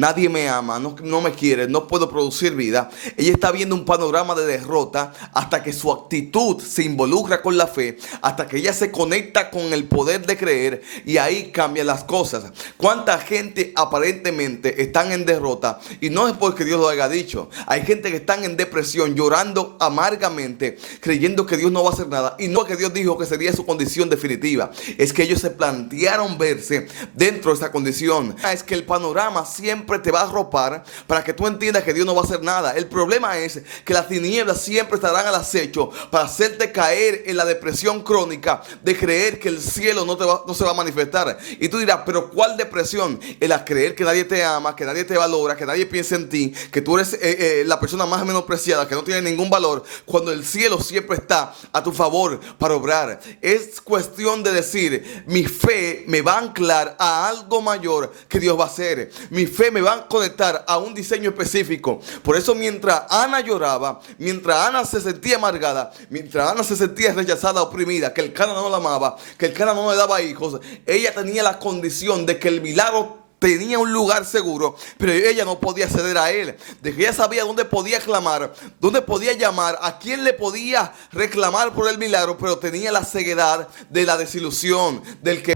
Nadie me ama, no me quiere, no puedo producir vida. Ella está viendo un panorama de derrota hasta que su actitud se involucra con la fe, hasta que ella se conecta con el poder de creer y ahí cambian las cosas. ¿Cuánta gente aparentemente están en derrota? Y no es porque Dios lo haya dicho. Hay gente que están en depresión, llorando amargamente, creyendo que Dios no va a hacer nada. Y no que Dios dijo que sería su condición definitiva. Es que ellos se plantearon verse dentro de esa condición. Es que el panorama siempre te va a arropar para que tú entiendas que Dios no va a hacer nada. El problema es que las tinieblas siempre estarán al acecho para hacerte caer en la depresión crónica de creer que el cielo no se va a manifestar. Y tú dirás, pero ¿cuál depresión? El a creer que nadie te ama, que nadie te valora, que nadie piensa en ti, que tú eres la persona más menospreciada, que no tiene ningún valor, cuando el cielo siempre está a tu favor para obrar. Es cuestión de decir, mi fe me va a anclar a algo mayor que Dios va a hacer. Mi fe me va a conectar a un diseño específico. Por eso mientras Ana lloraba, mientras Ana se sentía amargada, mientras Ana se sentía rechazada, oprimida, que el Cana no la amaba, que el Cana no le daba hijos, ella tenía la condición de que el milagro tenía un lugar seguro, pero ella no podía ceder a él. De que ella sabía dónde podía clamar, dónde podía llamar, a quién le podía reclamar por el milagro, pero tenía la ceguedad de la desilusión, del que...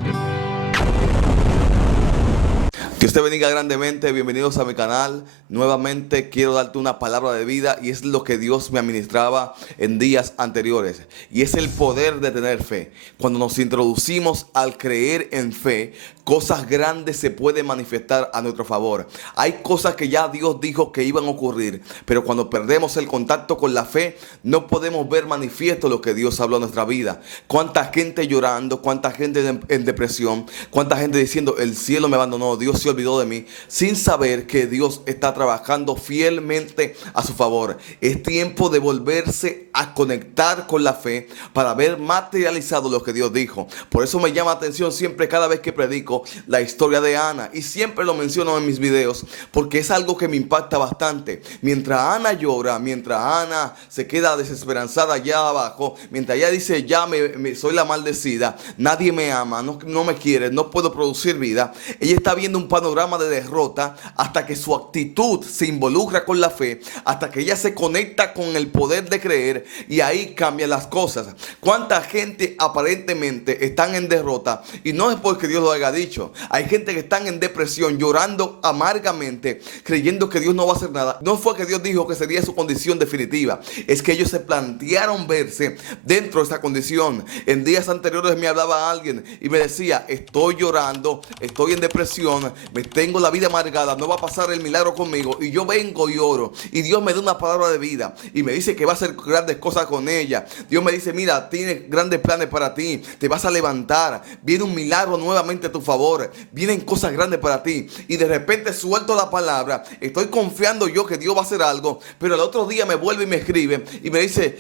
Dios te bendiga grandemente, bienvenidos a mi canal. Nuevamente quiero darte una palabra de vida y es lo que Dios me administraba en días anteriores. Y es el poder de tener fe. Cuando nos introducimos al creer en fe, cosas grandes se pueden manifestar a nuestro favor. Hay cosas que ya Dios dijo que iban a ocurrir, pero cuando perdemos el contacto con la fe, no podemos ver manifiesto lo que Dios habló en nuestra vida. Cuánta gente llorando, cuánta gente en depresión, cuánta gente diciendo, el cielo me abandonó, Dios se olvidó de mí, sin saber que Dios está trabajando fielmente a su favor. Es tiempo de volverse a conectar con la fe para ver materializado lo que Dios dijo. Por eso me llama la atención siempre cada vez que predico la historia de Ana, y siempre lo menciono en mis videos porque es algo que me impacta bastante. Mientras Ana llora, mientras Ana se queda desesperanzada allá abajo, mientras ella dice, ya soy la maldecida, nadie me ama, no me quiere, no puedo producir vida, ella está viendo un panorama de derrota hasta que su actitud se involucra con la fe, hasta que ella se conecta con el poder de creer y ahí cambian las cosas. ¿Cuánta gente aparentemente están en derrota? Y no es porque Dios lo haya dicho. Hay gente que están en depresión, llorando amargamente, creyendo que Dios no va a hacer nada. No fue que Dios dijo que sería su condición definitiva, es que ellos se plantearon verse dentro de esa condición. En días anteriores me hablaba alguien y me decía, estoy llorando, estoy en depresión, me tengo la vida amargada, no va a pasar el milagro conmigo. Y yo vengo y oro y Dios me da una palabra de vida y me dice que va a hacer grandes cosas con ella. Dios me dice, mira, tiene grandes planes para ti, te vas a levantar, viene un milagro nuevamente a tu favor, vienen cosas grandes para ti. Y de repente suelto la palabra, estoy confiando yo que Dios va a hacer algo, pero el otro día me vuelve y me escribe y me dice,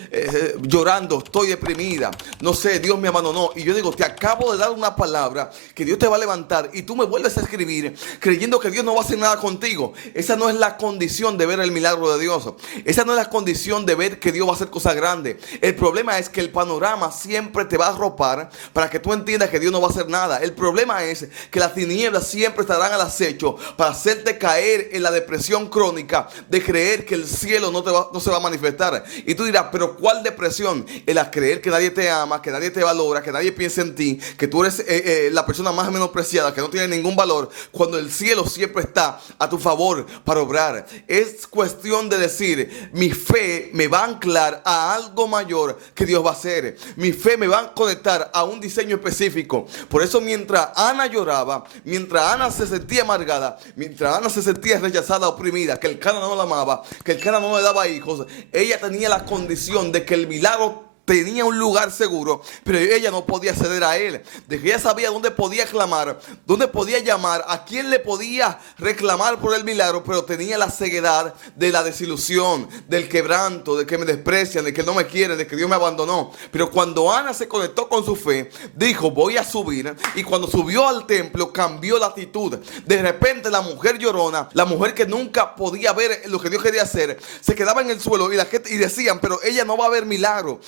llorando, estoy deprimida, no sé, Dios me abandonó. Y yo digo, te acabo de dar una palabra que Dios te va a levantar y tú me vuelves a escribir creyendo que Dios no va a hacer nada contigo. Esa no es la condición de ver el milagro de Dios. Esa no es la condición de ver que Dios va a hacer cosas grandes. El problema es que el panorama siempre te va a arropar para que tú entiendas que Dios no va a hacer nada. El problema es que las tinieblas siempre estarán al acecho para hacerte caer en la depresión crónica de creer que el cielo no se va a manifestar. Y tú dirás, pero ¿cuál depresión? El a creer que nadie te ama, que nadie te valora, que nadie piensa en ti, que tú eres la persona más menospreciada, que no tiene ningún valor, cuando el cielo siempre está a tu favor para obrar. Es cuestión de decir, mi fe me va a anclar a algo mayor que Dios va a hacer. Mi fe me va a conectar a un diseño específico. Por eso mientras Ana lloraba, mientras Ana se sentía amargada, mientras Ana se sentía rechazada, oprimida, que el Cana no la amaba, que el Cana no le daba hijos, ella tenía la condición de que el milagro tenía un lugar seguro, pero ella no podía ceder a él. De que ella sabía dónde podía clamar, dónde podía llamar, a quién le podía reclamar por el milagro, pero tenía la ceguedad de la desilusión, del quebranto, de que me desprecian, de que no me quieren, de que Dios me abandonó. Pero cuando Ana se conectó con su fe, dijo, voy a subir. Y cuando subió al templo, cambió la actitud. De repente la mujer llorona, la mujer que nunca podía ver lo que Dios quería hacer, se quedaba en el suelo y la gente y decían, pero ella no va a ver milagro.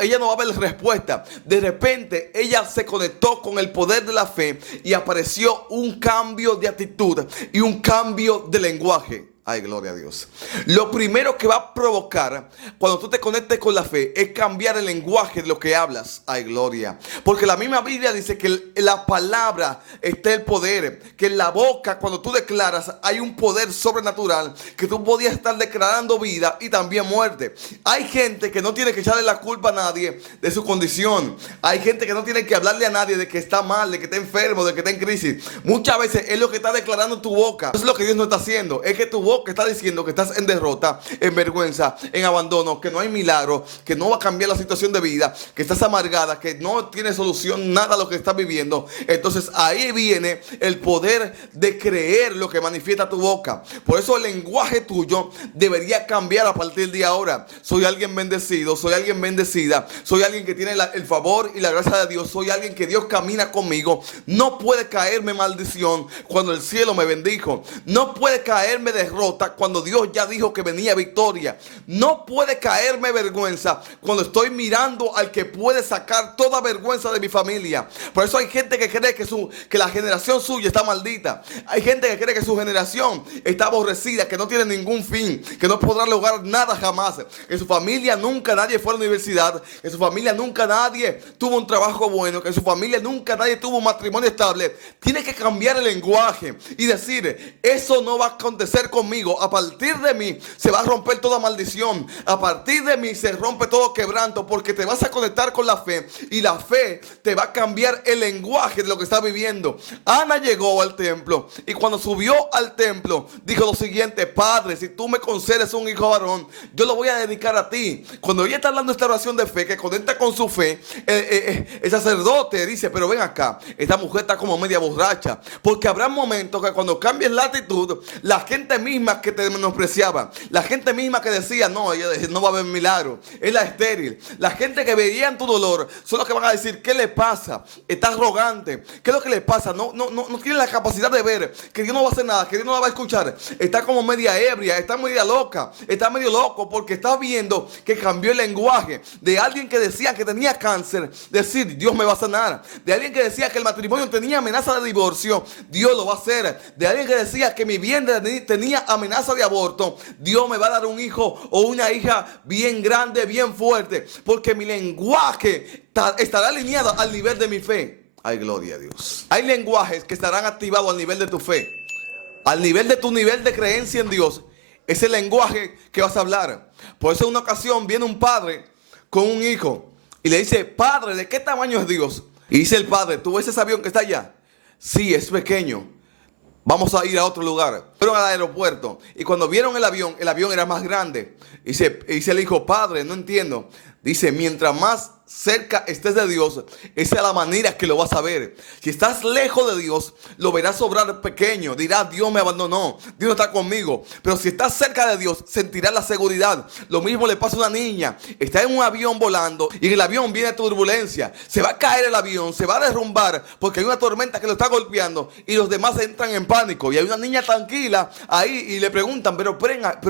ella no va a ver respuesta. De repente ella se conectó con el poder de la fe y apareció un cambio de actitud y un cambio de lenguaje. Ay, gloria a Dios. Lo primero que va a provocar cuando tú te conectes con la fe es cambiar el lenguaje de lo que hablas. Ay, gloria. Porque la misma Biblia dice que en la palabra está el poder. Que en la boca, cuando tú declaras, hay un poder sobrenatural. Que tú podías estar declarando vida y también muerte. Hay gente que no tiene que echarle la culpa a nadie de su condición. Hay gente que no tiene que hablarle a nadie de que está mal, de que está enfermo, de que está en crisis. Muchas veces es lo que está declarando tu boca. Eso es lo que Dios no está haciendo. Es que tu boca que está diciendo que estás en derrota, en vergüenza, en abandono, que no hay milagro, que no va a cambiar la situación de vida, que estás amargada, que no tiene solución nada a lo que estás viviendo. Entonces ahí viene el poder de creer lo que manifiesta tu boca. Por eso el lenguaje tuyo debería cambiar a partir de ahora. Soy alguien bendecido, soy alguien bendecida, soy alguien que tiene el favor y la gracia de Dios, soy alguien que Dios camina conmigo. No puede caerme maldición cuando el cielo me bendijo. No puede caerme derrota cuando Dios ya dijo que venía victoria. No puede caerme vergüenza cuando estoy mirando al que puede sacar toda vergüenza de mi familia. Por eso hay gente que cree que la generación suya está maldita. Hay gente que cree que su generación está aborrecida, que no tiene ningún fin, que no podrá lograr nada jamás, que su familia nunca nadie fue a la universidad, que su familia nunca nadie tuvo un trabajo bueno, que su familia nunca nadie tuvo un matrimonio estable. Tiene que cambiar el lenguaje y decir: eso no va a acontecer conmigo. A partir de mí se va a romper toda maldición. A partir de mí se rompe todo quebranto, porque te vas a conectar con la fe y la fe te va a cambiar el lenguaje de lo que estás viviendo. Ana llegó al templo y cuando subió al templo dijo lo siguiente: Padre, si tú me concedes un hijo varón, yo lo voy a dedicar a ti. Cuando ella está hablando esta oración de fe que conecta con su fe, el sacerdote dice: pero ven acá, esta mujer está como media borracha. Porque habrá momentos que cuando cambies la actitud, la gente misma que te menospreciaba, la gente misma que decía: no, ella no va a haber milagro, es la estéril. La gente que veía en tu dolor son los que van a decir: ¿qué le pasa? Está arrogante. ¿Qué es lo que le pasa? No tiene la capacidad de ver que Dios no va a hacer nada, que Dios no la va a escuchar. Está como media ebria, está media loca, está medio loco, porque está viendo que cambió el lenguaje de alguien que decía que tenía cáncer, decir: Dios me va a sanar. De alguien que decía que el matrimonio tenía amenaza de divorcio, Dios lo va a hacer. De alguien que decía que mi vientre tenía amenaza de aborto, Dios me va a dar un hijo o una hija bien grande, bien fuerte, porque mi lenguaje estará alineado al nivel de mi fe. Ay, gloria a Dios. Hay lenguajes que estarán activados al nivel de tu fe, al nivel de tu nivel de creencia en Dios. Es el lenguaje que vas a hablar. Por eso en una ocasión viene un padre con un hijo y le dice: Padre, ¿de qué tamaño es Dios? Y dice el padre: ¿tú ves ese avión que está allá? Sí, es pequeño. Vamos a ir a otro lugar. Fueron al aeropuerto y cuando vieron el avión era más grande. Y se le dijo: Padre, no entiendo. Dice: mientras más cerca estés de Dios, esa es la manera que lo vas a ver. Si estás lejos de Dios, lo verás obrar pequeño. Dirás: Dios me abandonó, Dios no está conmigo. Pero si estás cerca de Dios, sentirás la seguridad. Lo mismo le pasa a una niña. Está en un avión volando y en el avión viene turbulencia. Se va a caer el avión, se va a derrumbar porque hay una tormenta que lo está golpeando y los demás entran en pánico. Y hay una niña tranquila ahí y le preguntan: pero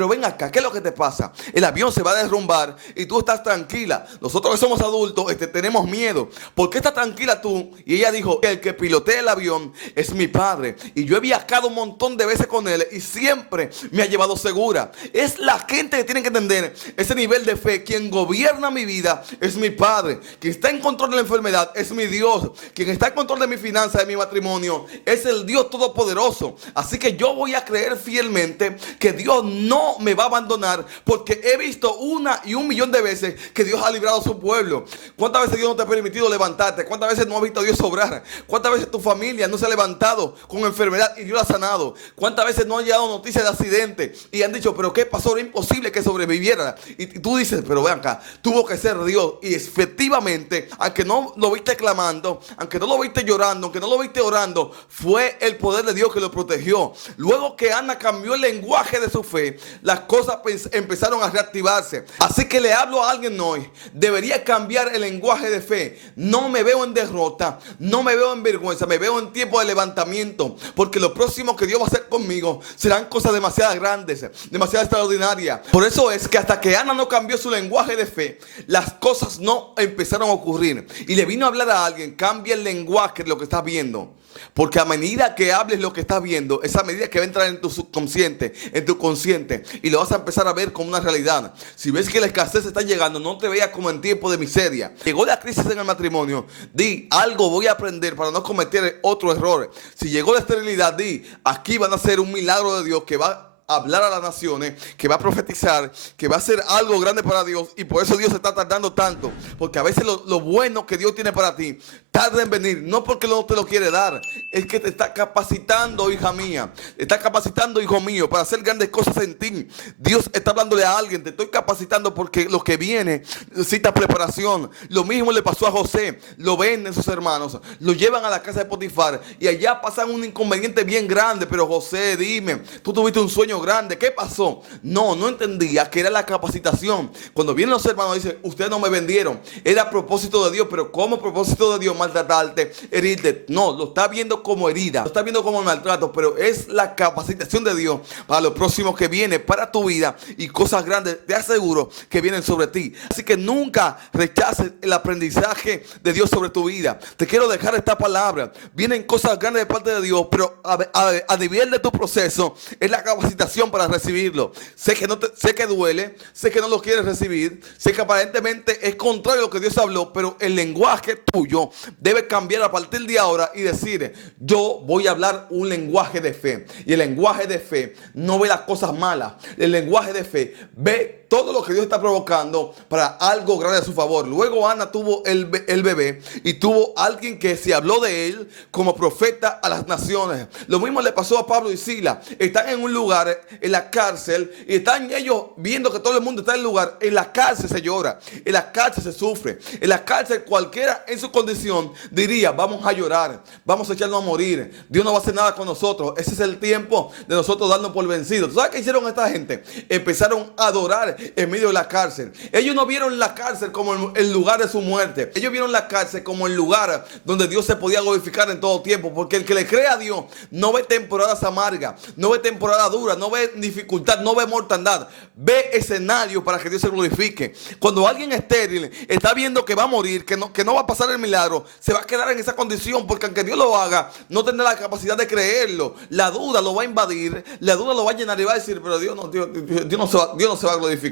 ven acá, ¿qué es lo que te pasa? El avión se va a derrumbar y tú estás tranquila. Nosotros que somos adultos tenemos miedo. ¿Por qué estás tranquila tú? Y ella dijo: el que pilotea el avión es mi padre y yo he viajado un montón de veces con él y siempre me ha llevado segura. Es la gente que tiene que entender ese nivel de fe. Quien gobierna mi vida es mi padre. Quien está en control de la enfermedad es mi Dios. Quien está en control de mi finanza, de mi matrimonio, es el Dios todopoderoso. Así que yo voy a creer fielmente que Dios no me va a abandonar, porque he visto una y un millón de veces que Dios ha librado a su pueblo. ¿Cuántas veces Dios no te ha permitido levantarte? ¿Cuántas veces no has visto a Dios obrar? ¿Cuántas veces tu familia no se ha levantado con enfermedad y Dios la ha sanado? ¿Cuántas veces no han llegado noticias de accidente y han dicho: pero qué pasó? Era imposible que sobreviviera. Y tú dices: pero vean acá, tuvo que ser Dios. Y efectivamente, aunque no lo viste clamando, aunque no lo viste llorando, aunque no lo viste orando, fue el poder de Dios que lo protegió. Luego que Ana cambió el lenguaje de su fe, las cosas empezaron a reactivarse. Así que le hablo a alguien hoy: debería cambiar cambiar el lenguaje de fe. No me veo en derrota, no me veo en vergüenza, me veo en tiempo de levantamiento, porque lo próximo que Dios va a hacer conmigo serán cosas demasiado grandes, demasiado extraordinarias. Por eso es que hasta que Ana no cambió su lenguaje de fe, las cosas no empezaron a ocurrir. Y le vino a hablar a alguien: cambia el lenguaje de lo que estás viendo. Porque a medida que hables lo que estás viendo, esa medida que va a entrar en tu subconsciente, en tu consciente, y lo vas a empezar a ver como una realidad. Si ves que la escasez está llegando, no te veas como en tiempo de miseria. Llegó la crisis en el matrimonio, di: algo voy a aprender para no cometer otro error. Si llegó la esterilidad, di: aquí van a hacer un milagro de Dios que va a hablar a las naciones, que va a profetizar, que va a hacer algo grande para Dios. Y por eso Dios se está tardando tanto, porque a veces lo bueno que Dios tiene para ti tarda en venir, no porque no te lo quiere dar, es que te está capacitando, hija mía, te está capacitando, hijo mío, para hacer grandes cosas en ti. Dios está hablándole a alguien: te estoy capacitando porque lo que viene necesita preparación. Lo mismo le pasó a José. Lo venden sus hermanos, lo llevan a la casa de Potifar y allá pasan un inconveniente bien grande. Pero José, dime, tú tuviste un sueño grande, ¿qué pasó? No entendía que era la capacitación. Cuando vienen los hermanos, dicen: ustedes no me vendieron, era a propósito de Dios. Pero ¿cómo propósito de Dios maltratarte, herirte? No, lo está viendo como herida, lo está viendo como maltrato, pero es la capacitación de Dios para lo próximo que viene para tu vida, y cosas grandes, te aseguro, que vienen sobre ti. Así que nunca rechaces el aprendizaje de Dios sobre tu vida. Te quiero dejar esta palabra: vienen cosas grandes de parte de Dios, pero a nivel de tu proceso es la capacitación para recibirlo. Sé que duele, sé que no lo quieres recibir, sé que aparentemente es contrario a lo que Dios habló, pero el lenguaje tuyo debe cambiar a partir de ahora y decir: yo voy a hablar un lenguaje de fe. Y el lenguaje de fe no ve las cosas malas, el lenguaje de fe ve todo lo que Dios está provocando para algo grande a su favor. Luego Ana tuvo el bebé y tuvo alguien que se habló de él como profeta a las naciones. Lo mismo le pasó a Pablo y Silas. Están en un lugar, en la cárcel, y están ellos viendo que todo el mundo está en el lugar. En la cárcel se llora, en la cárcel se sufre, en la cárcel cualquiera en su condición diría: vamos a llorar, vamos a echarnos a morir, Dios no va a hacer nada con nosotros. Ese es el tiempo de nosotros darnos por vencidos. ¿Tú sabes qué hicieron esta gente? Empezaron a adorar en medio de la cárcel. Ellos no vieron la cárcel como el lugar de su muerte. Ellos vieron la cárcel como el lugar donde Dios se podía glorificar en todo tiempo. Porque el que le cree a Dios no ve temporadas amargas, no ve temporada dura, no ve dificultad, no ve mortandad. Ve escenario para que Dios se glorifique. Cuando alguien estéril está viendo que va a morir, que no va a pasar el milagro, se va a quedar en esa condición, porque aunque Dios lo haga, no tendrá la capacidad de creerlo. La duda lo va a invadir, la duda lo va a llenar y va a decir: pero Dios no se va a glorificar.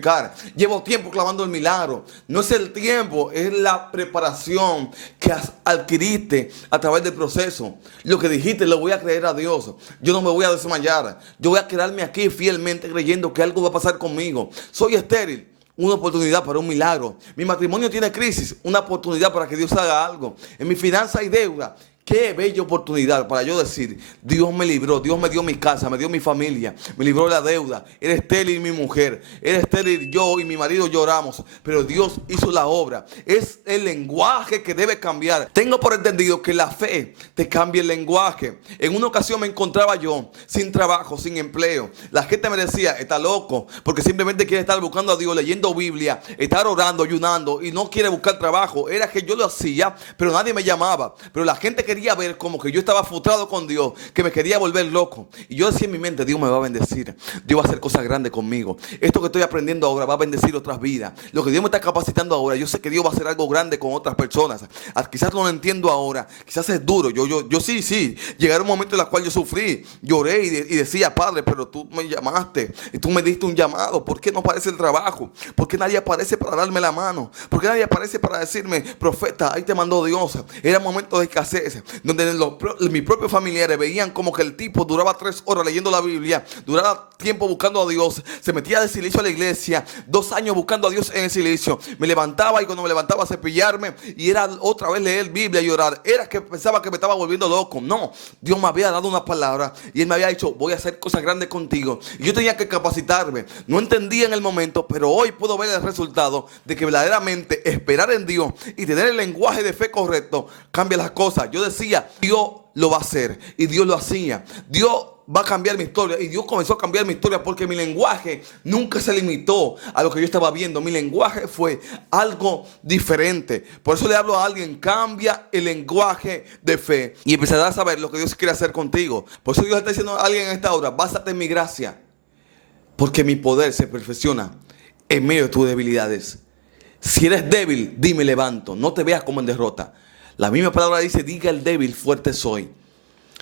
Llevo tiempo clamando el milagro. No es el tiempo, es la preparación que adquiriste a través del proceso. Lo que dijiste: lo voy a creer a Dios, yo no me voy a desmayar, yo voy a quedarme aquí fielmente creyendo que algo va a pasar conmigo. Soy estéril, una oportunidad para un milagro. Mi matrimonio tiene crisis, una oportunidad para que Dios haga algo. En mi finanza hay deuda. Qué bella oportunidad para yo decir: Dios me libró, Dios me dio mi casa, me dio mi familia, me libró de la deuda. Era estéril mi mujer, era estéril yo y mi marido lloramos, pero Dios hizo la obra. Es el lenguaje que debe cambiar. Tengo por entendido que la fe te cambia el lenguaje. En una ocasión me encontraba yo sin trabajo, sin empleo. La gente me decía: está loco, porque simplemente quiere estar buscando a Dios, leyendo Biblia, estar orando, ayunando, y no quiere buscar trabajo. Era que yo lo hacía, pero nadie me llamaba. Pero la gente quería ver como que yo estaba frustrado con Dios, que me quería volver loco. Y yo decía en mi mente: Dios me va a bendecir, Dios va a hacer cosas grandes conmigo. Esto que estoy aprendiendo ahora va a bendecir otras vidas. Lo que Dios me está capacitando ahora, yo sé que Dios va a hacer algo grande con otras personas. Quizás no lo entiendo ahora, quizás es duro. Yo sí. Llegaron un momento en el cual yo sufrí, lloré y decía: Padre, pero tú me llamaste y tú me diste un llamado. ¿Por qué no aparece el trabajo? ¿Por qué nadie aparece para darme la mano? ¿Por qué nadie aparece para decirme: profeta, ahí te mandó Dios? Era momento de escasez, donde mis propios familiares veían como que el tipo duraba 3 horas leyendo la Biblia, duraba tiempo buscando a Dios, se metía de silicio a la iglesia, 2 años buscando a Dios en el silicio. Me levantaba, y cuando me levantaba a cepillarme, y era otra vez leer Biblia y orar. Era que pensaba que me estaba volviendo loco. No, Dios me había dado una palabra y Él me había dicho: voy a hacer cosas grandes contigo. Y yo tenía que capacitarme. No entendía en el momento, pero hoy puedo ver el resultado de que verdaderamente esperar en Dios y tener el lenguaje de fe correcto cambia las cosas. Yo decía: Dios lo va a hacer, y Dios lo hacía. Dios va a cambiar mi historia. Y Dios comenzó a cambiar mi historia porque mi lenguaje nunca se limitó a lo que yo estaba viendo. Mi lenguaje fue algo diferente. Por eso le hablo a alguien, cambia el lenguaje de fe y empezarás a saber lo que Dios quiere hacer contigo. Por eso Dios está diciendo a alguien en esta hora, básate en mi gracia, porque mi poder se perfecciona en medio de tus debilidades. Si eres débil, dime levanto. No te veas como en derrota. La misma palabra dice, diga el débil, fuerte soy.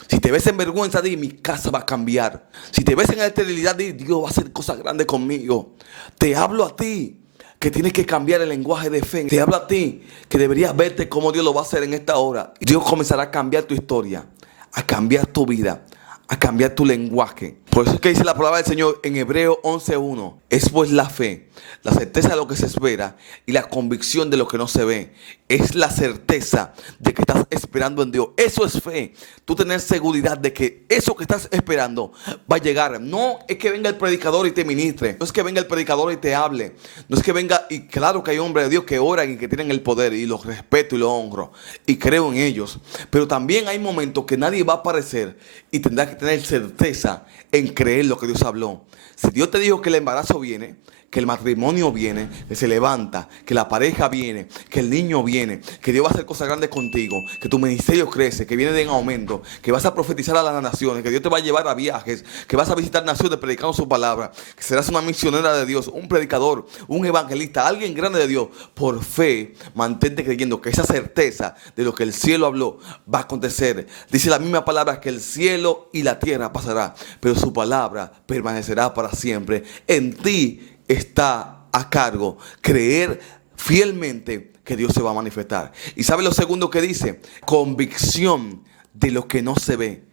Si te ves en vergüenza, di, mi casa va a cambiar. Si te ves en la esterilidad, di, Dios va a hacer cosas grandes conmigo. Te hablo a ti, que tienes que cambiar el lenguaje de fe. Te hablo a ti, que deberías verte como Dios lo va a hacer en esta hora. Y Dios comenzará a cambiar tu historia, a cambiar tu vida, a cambiar tu lenguaje. Por eso es que dice la palabra del Señor en Hebreos 11:1. Es pues la fe, la certeza de lo que se espera y la convicción de lo que no se ve. Es la certeza de que estás esperando en Dios. Eso es fe. Tú tener seguridad de que eso que estás esperando va a llegar. No es que venga el predicador y te ministre. No es que venga el predicador y te hable. No es que venga, y claro que hay hombres de Dios que oran y que tienen el poder, y los respeto y los honro y creo en ellos. Pero también hay momentos que nadie va a aparecer y tendrás que tener certeza en creer lo que Dios habló. Si Dios te dijo que el embarazo viene, que el matrimonio viene, que se levanta, que la pareja viene, que el niño viene, que Dios va a hacer cosas grandes contigo, que tu ministerio crece, que viene en aumento, que vas a profetizar a las naciones, que Dios te va a llevar a viajes, que vas a visitar naciones predicando su palabra, que serás una misionera de Dios, un predicador, un evangelista, alguien grande de Dios. Por fe, mantente creyendo que esa certeza de lo que el cielo habló va a acontecer. Dice la misma palabra que el cielo y la tierra pasará, pero su palabra permanecerá para siempre. En ti está a cargo creer fielmente que Dios se va a manifestar. Y ¿sabe lo segundo que dice? Convicción de lo que no se ve.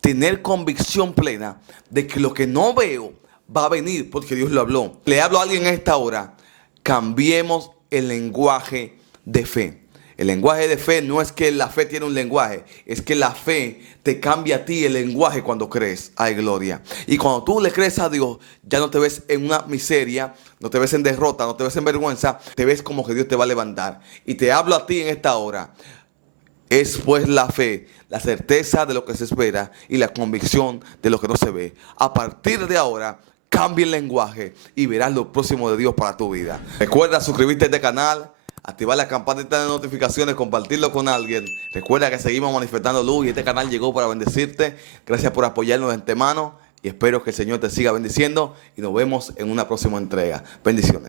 Tener convicción plena de que lo que no veo va a venir porque Dios lo habló. Le hablo a alguien a esta hora. Cambiemos el lenguaje de fe. El lenguaje de fe no es que la fe tiene un lenguaje, es que la fe te cambia a ti el lenguaje cuando crees. Ay, gloria. Y cuando tú le crees a Dios, ya no te ves en una miseria, no te ves en derrota, no te ves en vergüenza, te ves como que Dios te va a levantar. Y te hablo a ti en esta hora. Es pues la fe, la certeza de lo que se espera y la convicción de lo que no se ve. A partir de ahora, cambia el lenguaje y verás lo próximo de Dios para tu vida. Recuerda suscribirte a este canal, activar la campanita de notificaciones, compartirlo con alguien. Recuerda que seguimos manifestando luz y este canal llegó para bendecirte. Gracias por apoyarnos de antemano y espero que el Señor te siga bendiciendo y nos vemos en una próxima entrega. Bendiciones.